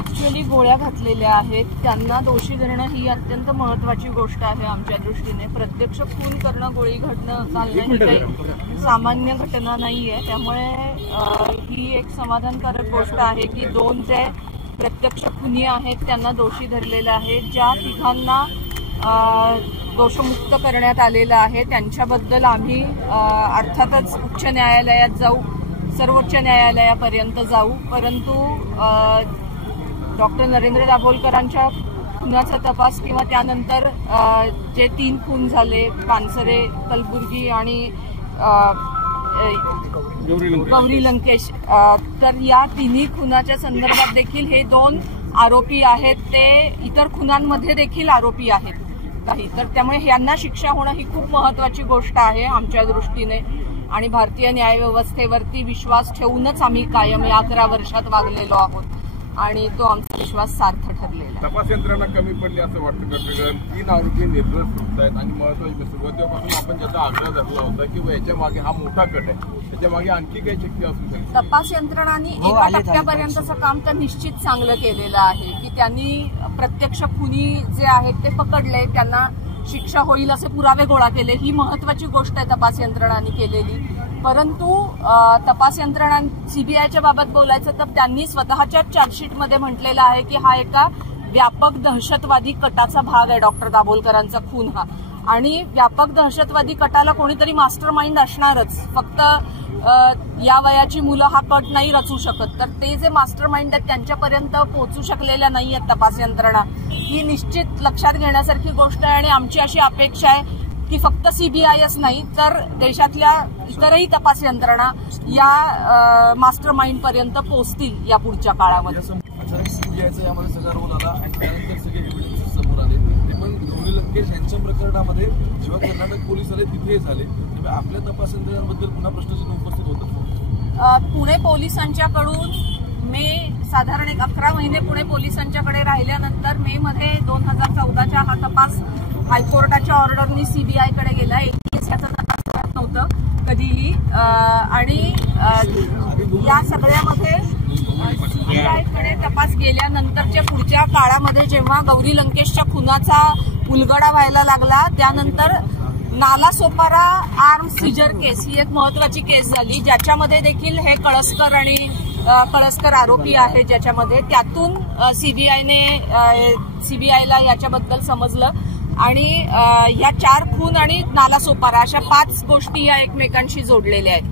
Actually गोळ्या घातलेल्या आहेत, त्यांना दोषी धरणं ही अत्यंत महत्वाची गोष्ट आहे आमच्या दृष्टीने. प्रत्यक्ष खून करणं, गोळी घालणं ही काही सामान्य घटना नाहीये. त्यामुळे ही एक समाधानकारक गोष्ट आहे की दोन जे प्रत्यक्ष खुनी आहेत त्यांना दोषी धरलेले आहेत. ज्या तिघांना दोषमुक्त करण्यात आलेलं आहे त्यांच्याबद्दल आम्ही अर्थातच उच्च न्यायालयात जाऊ, सर्वोच्च न्यायालयापर्यंत जाऊ. परंतु डॉक्टर नरेंद्र दाभोलकरांच्या खुनाचा तपास किंवा त्यानंतर जे 3 खून झाले, पानसरे, कलबुर्गी आणि गौरी लंकेश, तर या तिन्ही खुनाच्या संदर्भात देखील हे 2 आरोपी आहेत, ते इतर खुनांमध्ये देखील आरोपी आहेत काही. तर त्यामुळे यांना शिक्षा होणं ही खूप महत्वाची गोष्ट आहे आमच्या दृष्टीने. आणि भारतीय न्यायव्यवस्थेवरती विश्वास ठेवूनच आम्ही कायम या 11 वर्षात वागलेलो आहोत आणि तो आमचा विश्वास सार्थ ठरलेला. तपास यंत्रणा कमी पडली असं वाटतं का? 3 आरोपी निर्दोष सुटत आहेत आणि महत्वाची सुरुवातीपासून आपण ज्याचा आग्रह धरला होता की याच्या मागे हा मोठा कट आहे, त्याच्या मागे आणखी काही शक्ती असू शकते. तपास यंत्रणांनी 1% काम तर निश्चित चांगलं केलेलं आहे की त्यांनी प्रत्यक्ष खुनी जे आहेत ते पकडले, त्यांना शिक्षा होईल असे पुरावे गोळा केले. ही महत्वाची गोष्ट आहे तपास यंत्रणांनी केलेली. परंतु तपास यंत्रणा सीबीआयच्या बाबत बोलायचं तर त्यांनी स्वतःच्या चार्जशीटमध्ये म्हटलेलं आहे की हा एका व्यापक दहशतवादी कटाचा भाग आहे, डॉक्टर दाभोलकरांचा खून हा. आणि व्यापक दहशतवादी कटाला कोणीतरी मास्टर माइंड असणारच, फक्त या वयाची मुलं हा कट नाही रचू शकत. तर ते जे मास्टर माइंड आहेत त्यांच्यापर्यंत पोहोचू शकलेल्या नाही आहेत तपास यंत्रणा. ही निश्चित लक्षात घेण्यासारखी गोष्ट आहे आणि आमची अशी अपेक्षा आहे की फक्त सीबीआयच नाही तर देशातल्या इतरही तपास यंत्रणा या मास्टर माइंड पर्यंत पोहोचतील या पुढच्या काळामध्ये. सीबीआयचा यामध्ये सगळा रोल आला आणि त्यानंतर सगळे एव्हिडन्सेस समोर आले. ते पण गौरी लंकेश यांच्या प्रकरणामध्ये जेव्हा कर्नाटक पोलीस आले तिथे झाले, तेव्हा आपल्या तपास यंत्रणांबद्दल पुन्हा प्रश्नचिन्ह उपस्थित होतं. पुणे पोलिसांच्याकडून साधारण 11 महिने पुणे पोलिसांच्याकडे राहिल्यानंतर मे मध्ये 2014च्या हा तपास हायकोर्टाच्या ऑर्डरनी सीबीआयकडे गेला. याचा तपास करत नव्हतं कधीही. आणि या सगळ्यामध्ये सीबीआयकडे तपास गेल्यानंतरच्या पुढच्या काळामध्ये जेव्हा गौरी लंकेशच्या खुनाचा उलगडा व्हायला लागला, त्यानंतर नालासोपारा आर्म्स सीजर केस ही एक महत्वाची केस झाली, ज्याच्यामध्ये देखील हे कळसकर आणि कळसकर आरोपी आहेत, ज्याच्यामध्ये त्यातून सीबीआयला याच्याबद्दल समजलं आणि या 4 खून आणि नालासोपारा अशा 5 गोष्टी या एकमेकांशी जोडलेल्या आहेत.